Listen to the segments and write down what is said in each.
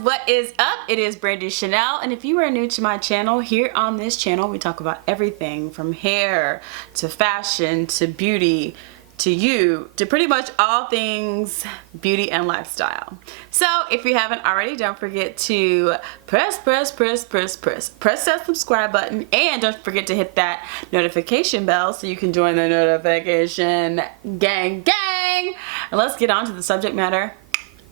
what is up? It is Brandy Chanel, and if you are new to my channel, here on this channel we talk about everything from hair to fashion to beauty to you to pretty much all things beauty and lifestyle. So if you haven't already, don't forget to press that subscribe button, and don't forget to hit that notification bell so you can join the notification gang. And let's get on to the subject matter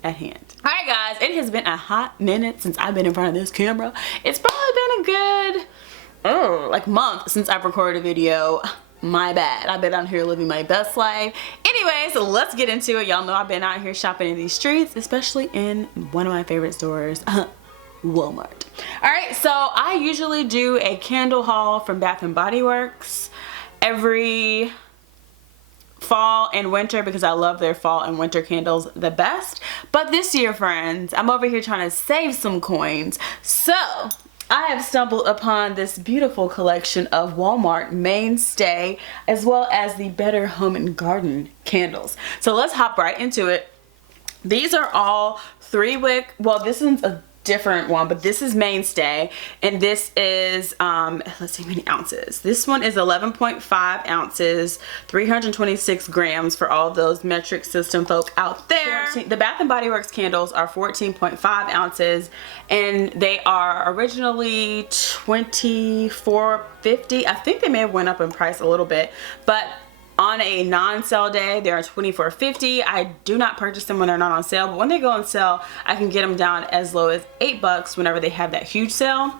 at hand. Alright guys, it has been a hot minute since I've been in front of this camera. It's probably been a good like month since I've recorded a video. My bad. I've been out here living my best life. Anyways, so let's get into it. Y'all know I've been out here shopping in these streets, especially in one of my favorite stores, Walmart. Alright, so I usually do a candle haul from Bath and Body Works every fall and winter because I love their fall and winter candles the best. But this year, friends, I'm over here trying to save some coins. So I have stumbled upon this beautiful collection of Walmart Mainstay as well as the Better Home and Garden candles. So let's hop right into it. These are all 3-wick. Well, this one's a different one, but this is Mainstay, and this is let's see how many ounces. This one is 11.5 ounces, 326 grams for all those metric system folk out there. The Bath and Body Works candles are 14.5 ounces, and they are originally $24.50. I think they may have went up in price a little bit, but on a non-sale day, they are $24.50. I do not purchase them when they're not on sale, but when they go on sale, I can get them down as low as $8 whenever they have that huge sale.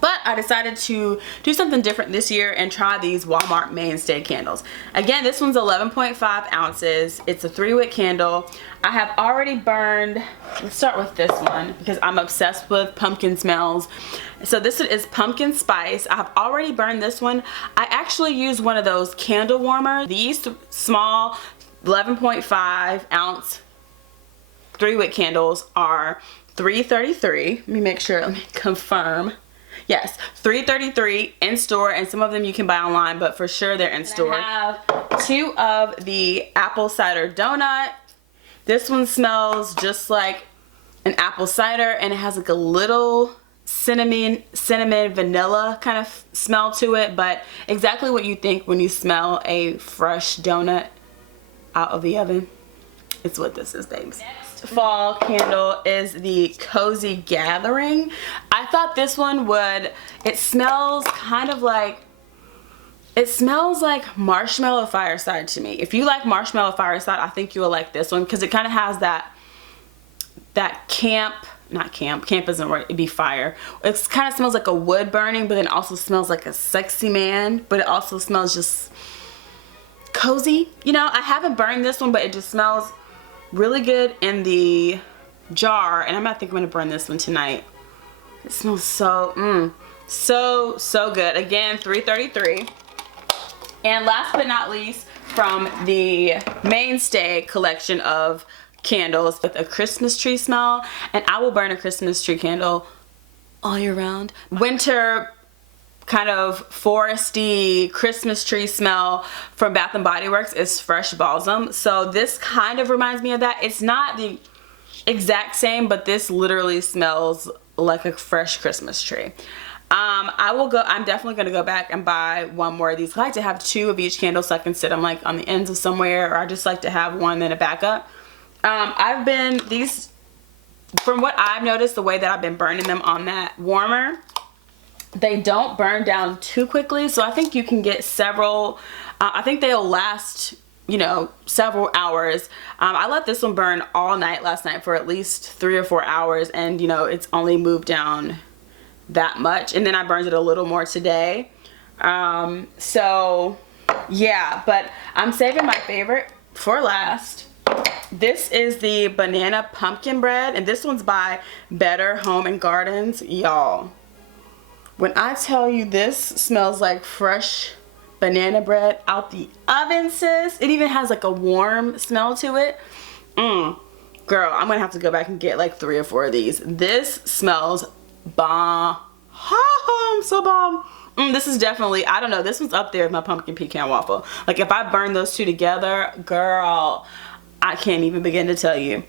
But I decided to do something different this year and try these Walmart Mainstay candles. Again, this one's 11.5 ounces. It's a 3-wick candle. I have already burned, let's start with this one because I'm obsessed with pumpkin smells. So this is pumpkin spice. I have already burned this one. I actually used one of those candle warmers. These small 11.5 ounce 3-wick candles are $3.33. Let me make sure, let me confirm. Yes, $3.33 in store, and some of them you can buy online, but for sure they're in store. I have 2 of the apple cider donut. This one smells just like an apple cider, and it has like a little cinnamon vanilla kind of smell to it, but exactly what you think when you smell a fresh donut out of the oven. It's what this is, babes. Fall candle is the Cozy Gathering. I thought this one would, it smells kind of like, it smells like Marshmallow Fireside to me. If you like Marshmallow Fireside, I think you will like this one because it kind of has that camp, not camp, camp isn't right, it'd be fire. It kind of smells like a wood burning, but then also smells like a sexy man, but it also smells just cozy. You know, I haven't burned this one, but it just smells really good in the jar, and I think I'm gonna burn this one tonight. It smells so so good. Again, $3.33. And last but not least, from the Mainstay collection of candles with a Christmas tree smell, and I will burn a Christmas tree candle all year round. Winter kind of foresty Christmas tree smell from Bath and Body Works is Fresh Balsam. So this kind of reminds me of that. It's not the exact same, but this literally smells like a fresh Christmas tree. I'm definitely gonna go back and buy one more of these. I like to have 2 of each candle so I can sit them like on the ends of somewhere, or I just like to have one and a backup. From what I've noticed, the way that I've been burning them on that warmer, they don't burn down too quickly, so I think you can get several. I think they'll last, you know, several hours. I let this one burn all night last night for at least 3 or 4 hours, and you know, it's only moved down that much, and then I burned it a little more today. So yeah, but I'm saving my favorite for last. This is the banana pumpkin bread, and this one's by Better Home and Gardens. Y'all, when I tell you this smells like fresh banana bread out the oven, sis. It even has like a warm smell to it. Girl, I'm gonna have to go back and get like 3 or 4 of these. This smells bomb. So bomb. This is definitely, I don't know, this one's up there with my pumpkin pecan waffle. Like if I burn those 2 together, girl, I can't even begin to tell you.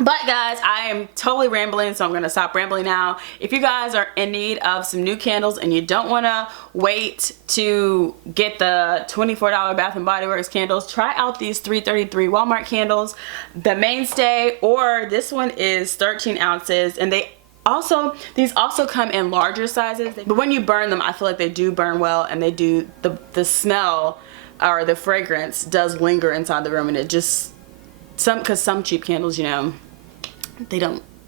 But guys, I am totally rambling, so I'm gonna stop rambling now. If you guys are in need of some new candles and you don't wanna wait to get the $24 Bath and Body Works candles, try out these 333 Walmart candles, the Mainstay, or this one is 13 ounces, and these also come in larger sizes. But when you burn them, I feel like they do burn well, and they do, the smell or the fragrance does linger inside the room, and it just, because some cheap candles, you know,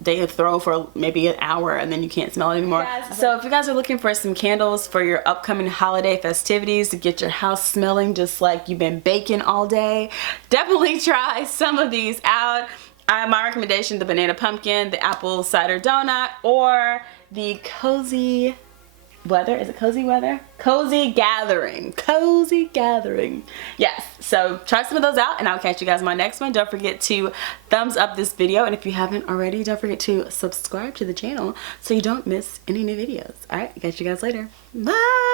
they throw for maybe an hour and then you can't smell it anymore. So if you guys are looking for some candles for your upcoming holiday festivities to get your house smelling just like you've been baking all day, definitely try some of these out. My recommendation, the banana pumpkin, the apple cider donut, or the cozy weather. Is it cozy weather? Cozy gathering. Cozy gathering. Yes. So try some of those out, and I'll catch you guys in my next one. Don't forget to thumbs up this video, and if you haven't already, don't forget to subscribe to the channel so you don't miss any new videos. Alright, catch you guys later. Bye.